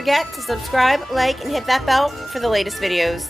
forget to subscribe, like, and hit that bell for the latest videos.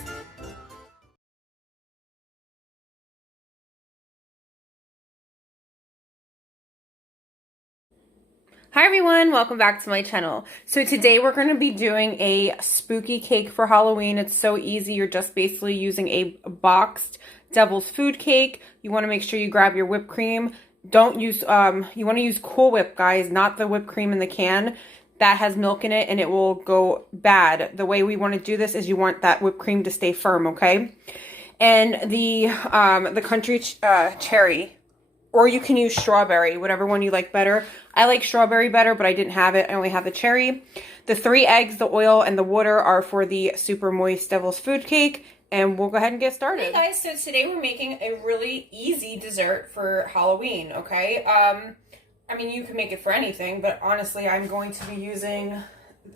Hi everyone, welcome back to my channel. So today we're going to be doing a spooky cake for Halloween. It's so easy. You're just basically using a boxed devil's food cake. You want to make sure you grab your whipped cream. Don't use, you want to use Cool Whip, guys, not the whipped cream in the can. That has milk in it and it will go bad. The way we want to do this is you want that whipped cream to stay firm, okay? And the country cherry, or you can use strawberry, whatever one you like better. I like strawberry better, but I didn't have it. I only have the cherry. The 3 eggs, the oil, and the water are for the super moist devil's food cake. And we'll go ahead and get started. Hey guys, so today we're making a really easy dessert for Halloween, okay? I mean, you can make it for anything, but honestly, I'm going to be using,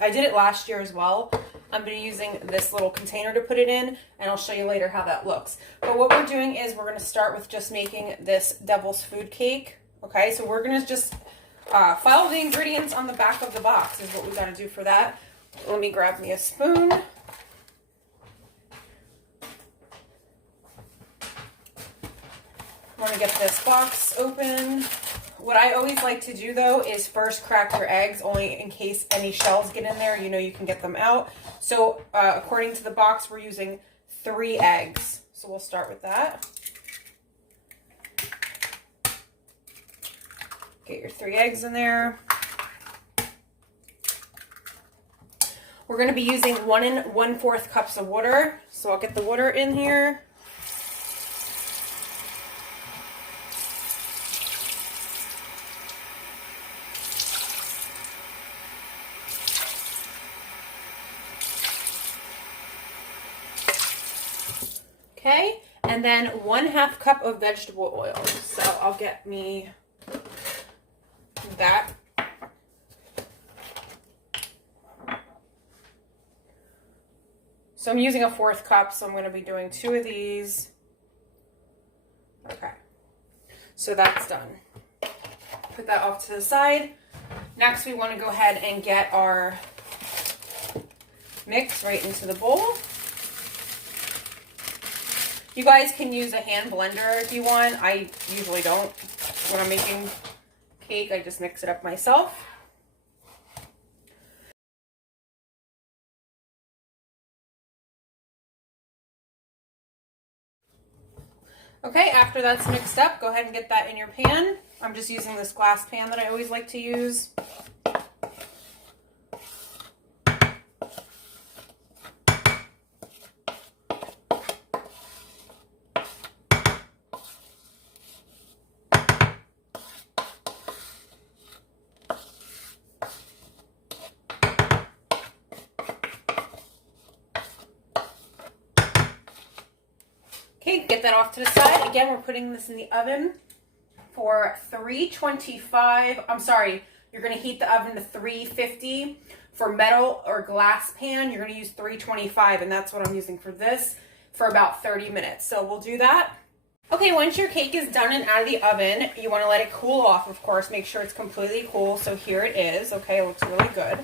I did it last year as well. I'm going to be using this little container to put it in, and I'll show you later how that looks. But what we're doing is we're going to start with just making this devil's food cake. Okay, so we're going to just follow the ingredients on the back of the box is what we got to do for that. Let me grab me a spoon. I want to get this box open. What I always like to do though is first crack your eggs, only in case any shells get in there, you know you can get them out. So according to the box, we're using 3 eggs. So we'll start with that. Get your 3 eggs in there. We're going to be using 1 1/4 cups of water. So I'll get the water in here. Okay, and then 1/2 cup of vegetable oil. So I'll get me that. So I'm using a 1/4 cup, so I'm going to be doing 2 of these. Okay, so that's done. Put that off to the side. Next, we want to go ahead and get our mix right into the bowl. You guys can use a hand blender if you want. I usually don't. When I'm making cake, I just mix it up myself. Okay, after that's mixed up, go ahead and get that in your pan. I'm just using this glass pan that I always like to use. Okay, get that off to the side. Again, we're putting this in the oven for 325. I'm sorry, you're going to heat the oven to 350. For metal or glass pan, you're going to use 325, and that's what I'm using for this, for about 30 minutes. So we'll do that. Okay, once your cake is done and out of the oven, you want to let it cool off, of course. Make sure it's completely cool. So here it is. Okay, it looks really good.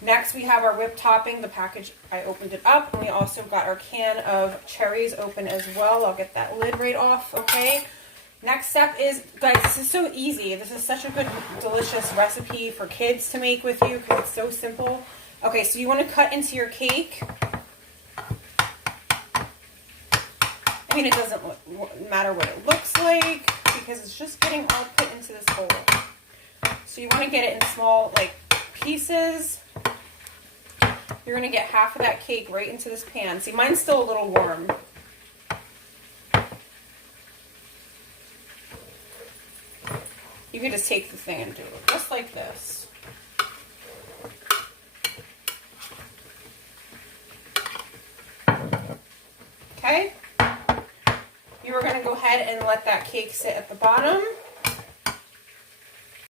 Next, we have our whipped topping. The package, I opened it up. And we also got our can of cherries open as well. I'll get that lid right off, okay? Next step is, guys, this is so easy. This is such a good, delicious recipe for kids to make with you because it's so simple. Okay, so you want to cut into your cake. I mean, it doesn't matter what it looks like because it's just getting all put into this bowl. So you want to get it in small, like, pieces. You're going to get half of that cake right into this pan. See, mine's still a little warm. You can just take the thing and do it just like this. Okay? You are going to go ahead and let that cake sit at the bottom.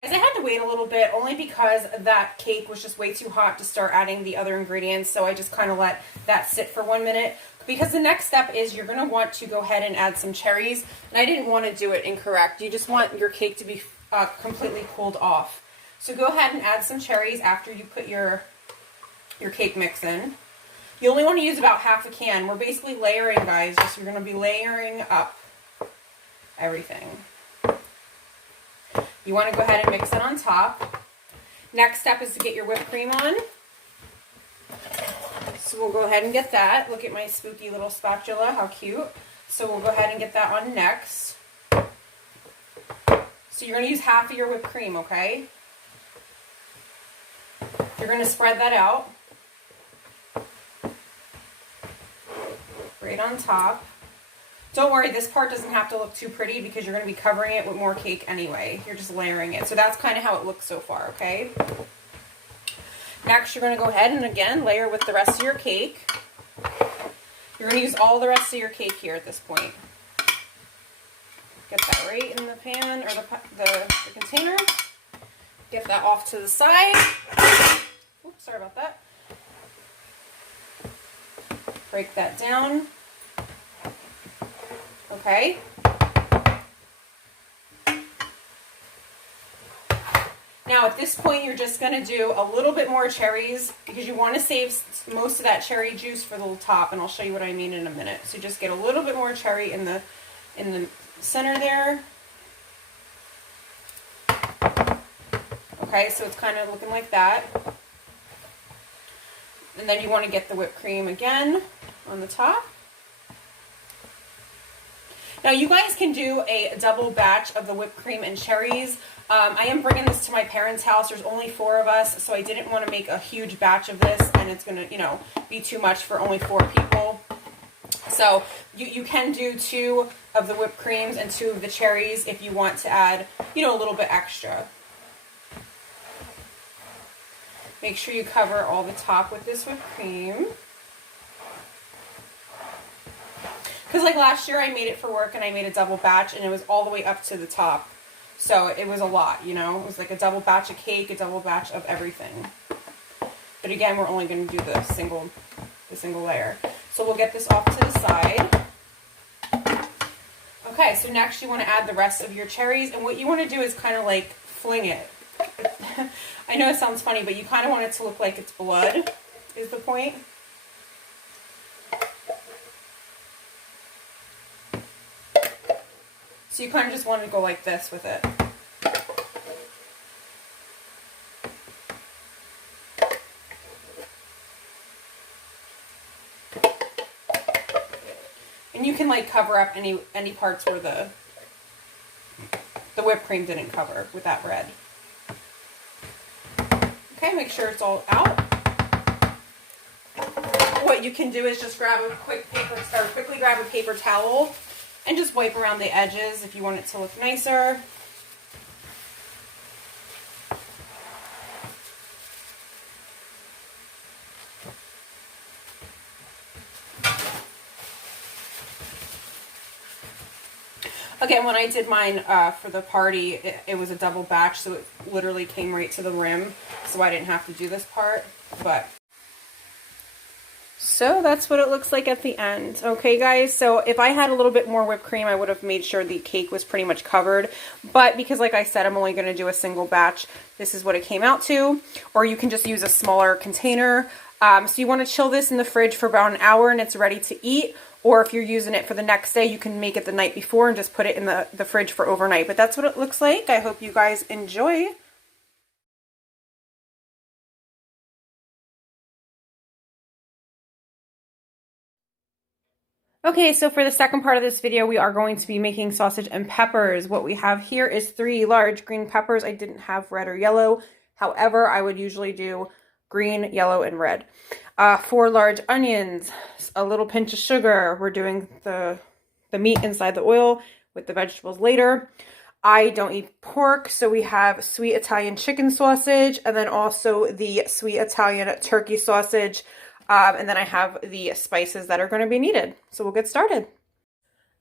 I had to wait a little bit only because that cake was just way too hot to start adding the other ingredients, so I just kind of let that sit for 1 minute. Because the next step is you're going to want to go ahead and add some cherries, and I didn't want to do it incorrect. You just want your cake to be completely cooled off. So go ahead and add some cherries after you put your your cake mix in. You only want to use about half a can. We're basically layering, guys. Just you're going to be layering up everything. You want to go ahead and mix it on top. Next step is to get your whipped cream on. So we'll go ahead and get that. Look at my spooky little spatula, how cute. So we'll go ahead and get that on next. So you're going to use half of your whipped cream, okay? You're going to spread that out. Right on top. Don't worry, this part doesn't have to look too pretty because you're going to be covering it with more cake anyway. You're just layering it. So that's kind of how it looks so far, okay? Next, you're going to go ahead and again layer with the rest of your cake. You're going to use all the rest of your cake here at this point. Get that right in the pan or the container. Get that off to the side. Oops, sorry about that. Break that down. Okay. Now at this point, you're just going to do a little bit more cherries because you want to save most of that cherry juice for the top, and I'll show you what I mean in a minute. So just get a little bit more cherry in the center there. Okay, so it's kind of looking like that. And then you want to get the whipped cream again on the top. Now you guys can do a double batch of the whipped cream and cherries. I am bringing this to my parents' house. There's only 4 of us, so I didn't want to make a huge batch of this, and it's going to, you know, be too much for only 4 people. So you can do 2 of the whipped creams and 2 of the cherries if you want to add, you know, a little bit extra. Make sure you cover all the top with this whipped cream. Because like last year I made it for work and I made a double batch and it was all the way up to the top. So it was a lot, you know. It was like a double batch of cake, a double batch of everything. But again, we're only going to do the single layer. So we'll get this off to the side. Okay, so next you want to add the rest of your cherries. And what you want to do is kind of like fling it. I know it sounds funny, but you kind of want it to look like it's blood, is the point. So you kind of just want to go like this with it. And you can like cover up any parts where the whipped cream didn't cover with that red. Okay, make sure it's all out. What you can do is just grab a quickly grab a paper towel and just wipe around the edges if you want it to look nicer. Again, when I did mine for the party, it was a double batch, so it literally came right to the rim, so I didn't have to do this part, but... So that's what it looks like at the end. Okay, guys, so if I had a little bit more whipped cream, I would have made sure the cake was pretty much covered. But because, like I said, I'm only going to do a single batch, this is what it came out to. Or you can just use a smaller container. So you want to chill this in the fridge for about an hour and it's ready to eat. Or if you're using it for the next day, you can make it the night before and just put it in the fridge for overnight. But that's what it looks like. I hope you guys enjoy. Okay, so for the second part of this video, we are going to be making sausage and peppers. What we have here is 3 large green peppers. I didn't have red or yellow. However, I would usually do green, yellow, and red. 4 large onions, a little pinch of sugar. We're doing the meat inside the oil with the vegetables later. I don't eat pork, so we have sweet Italian chicken sausage, and then also the sweet Italian turkey sausage. And then I have the spices that are going to be needed. So we'll get started.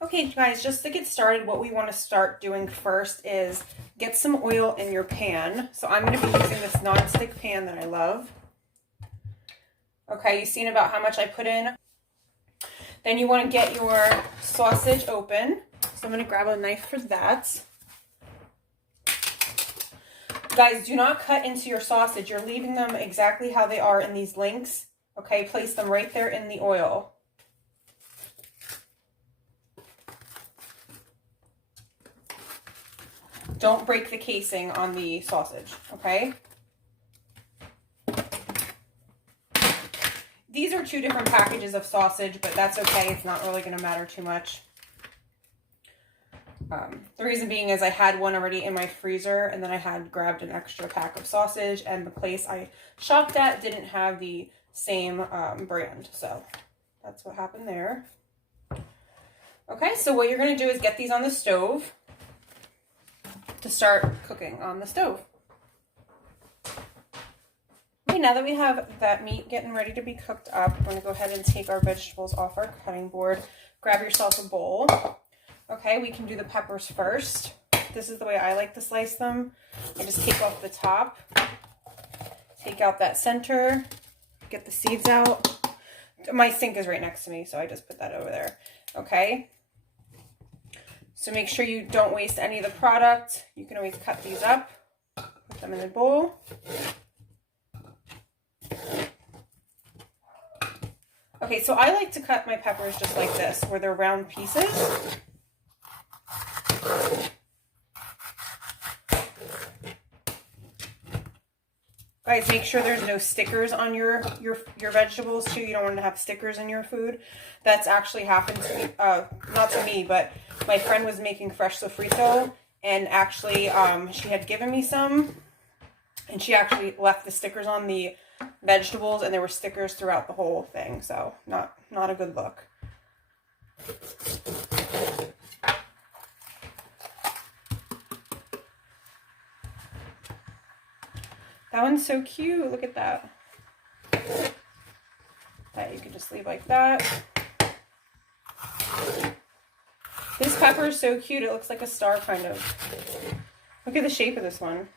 Okay, guys, just to get started, what we want to start doing first is get some oil in your pan. So I'm going to be using this non-stick pan that I love. Okay, you've seen about how much I put in. Then you want to get your sausage open. So I'm going to grab a knife for that. Guys, do not cut into your sausage. You're leaving them exactly how they are in these links. Okay, place them right there in the oil. Don't break the casing on the sausage, okay? These are 2 different packages of sausage, but that's okay. It's not really going to matter too much. The reason being is I had one already in my freezer, and then I had grabbed an extra pack of sausage, and the place I shopped at didn't have the same brand. So that's what happened there. Okay, so what you're going to do is get these on the stove to start cooking on the stove. Okay, now that we have that meat getting ready to be cooked up, we're going to go ahead and take our vegetables off our cutting board. Grab yourself a bowl. Okay, we can do the peppers first. This is the way I like to slice them. I just take off the top, take out that center, get the seeds out. My sink is right next to me, so I just put that over there. Okay, so make sure you don't waste any of the product. You can always cut these up, put them in the bowl. Okay, so I like to cut my peppers just like this, where they're round pieces. Guys, make sure there's no stickers on your vegetables too. You don't want to have stickers in your food. That's actually happened to me, not to me, but my friend was making fresh sofrito, and actually she had given me some, and she actually left the stickers on the vegetables, and there were stickers throughout the whole thing. So not a good look. That one's so cute. Look at that. That you can just leave like that. This pepper is so cute. It looks like a star, kind of. Look at the shape of this one.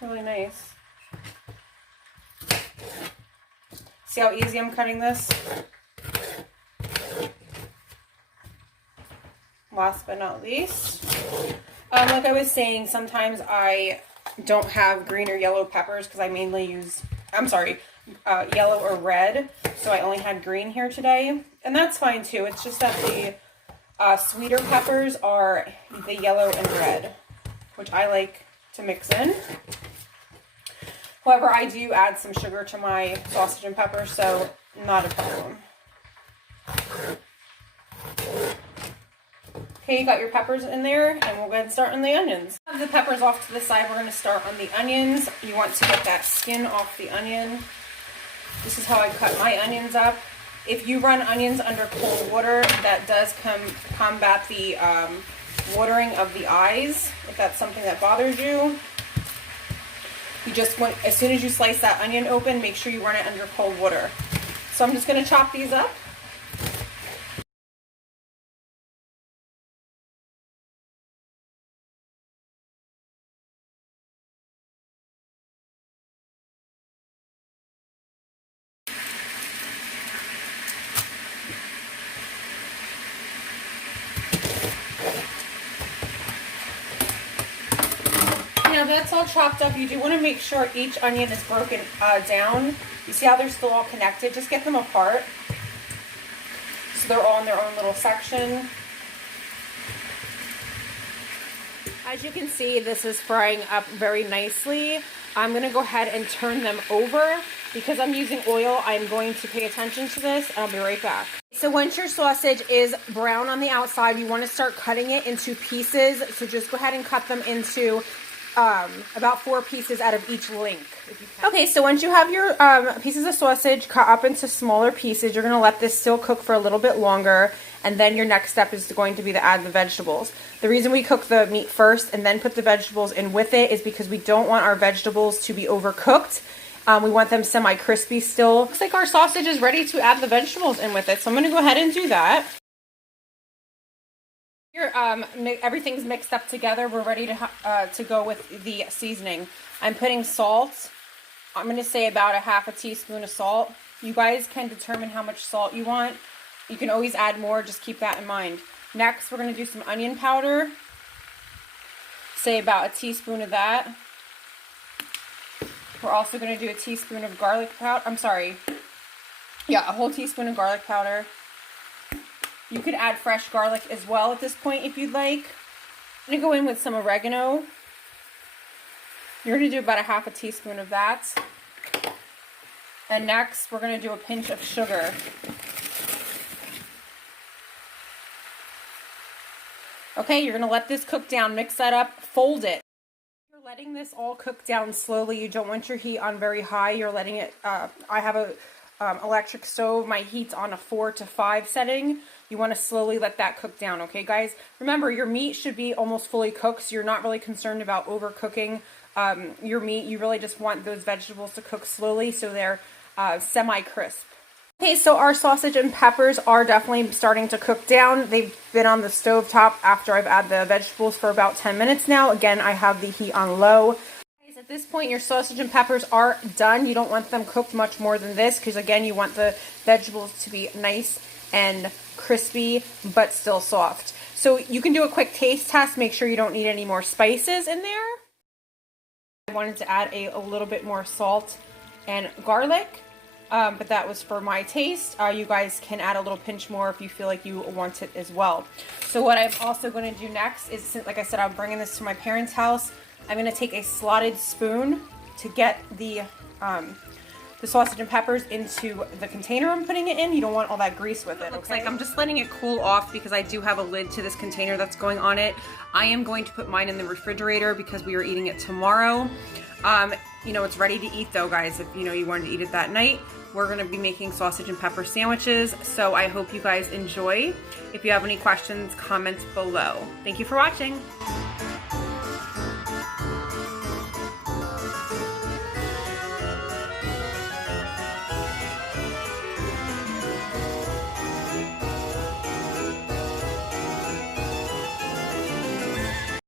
Really nice. See how easy I'm cutting this? Last but not least, like I was saying, sometimes I don't have green or yellow peppers because I mainly use, yellow or red. So I only had green here today. And that's fine too. It's just that the sweeter peppers are the yellow and red, which I like to mix in. However, I do add some sugar to my sausage and pepper, so not a problem. Okay, you got your peppers in there, and we'll go ahead and start on the onions. Have the peppers off to the side. We're going to start on the onions. You want to get that skin off the onion. This is how I cut my onions up. If you run onions under cold water, that does combat the watering of the eyes, if that's something that bothers you. You just want, as soon as you slice that onion open, make sure you run it under cold water. So I'm just going to chop these up. Now that's all chopped up. You do want to make sure each onion is broken down. You see how they're still all connected? Just get them apart so they're all in their own little section. As you can see, this is frying up very nicely. I'm going to go ahead and turn them over. Because I'm using oil, I'm going to pay attention to this, and I'll be right back. So once your sausage is brown on the outside, you want to start cutting it into pieces. So just go ahead and cut them into about 4 pieces out of each link. Okay, so once you have your pieces of sausage cut up into smaller pieces, you're going to let this still cook for a little bit longer, and then your next step is going to be to add the vegetables. The reason we cook the meat first and then put the vegetables in with it is because we don't want our vegetables to be overcooked. We want them semi-crispy still. Looks like our sausage is ready to add the vegetables in with it, so I'm going to go ahead and do that. Here, everything's mixed up together. We're ready to go with the seasoning. I'm putting salt. I'm going to say about a half a teaspoon of salt. You guys can determine how much salt you want. You can always add more, just keep that in mind. Next, we're going to do some onion powder. say about a teaspoon of that. We're also going to do a teaspoon of garlic powder. I'm sorry. Yeah, a whole teaspoon of garlic powder. You could add fresh garlic as well at this point if you'd like. I'm going to go in with some oregano. You're going to do about a half a teaspoon of that. And next, we're going to do a pinch of sugar. Okay, you're going to let this cook down. Mix that up. Fold it. You're letting this all cook down slowly. You don't want your heat on very high. You're letting it, I have a electric stove. My heat's on a 4 to 5 setting. You want to slowly let that cook down, okay guys? Remember, your meat should be almost fully cooked, so you're not really concerned about overcooking your meat. You really just want those vegetables to cook slowly so they're semi-crisp. Okay, so our sausage and peppers are definitely starting to cook down. They've been on the stove top after I've added the vegetables for about 10 minutes now. Again, I have the heat on low. At this point, your sausage and peppers are done. You don't want them cooked much more than this because, again, you want the vegetables to be nice and crispy but still soft. So you can do a quick taste test. Make sure you don't need any more spices in there. I wanted to add a little bit more salt and garlic. But that was for my taste. You guys can add a little pinch more if you feel like you want it as well. So what I'm also going to do next is, like I said, I'm bringing this to my parents' house. I'm going to take a slotted spoon to get the sausage and peppers into the container I'm putting it in. You don't want all that grease with it. It looks like I'm just letting it cool off because I do have a lid to this container that's going on it. I am going to put mine in the refrigerator because we are eating it tomorrow. You know, it's ready to eat though, guys. If you know you wanted to eat it that night. We're going to be making sausage and pepper sandwiches, so I hope you guys enjoy. If you have any questions, comment below. Thank you for watching.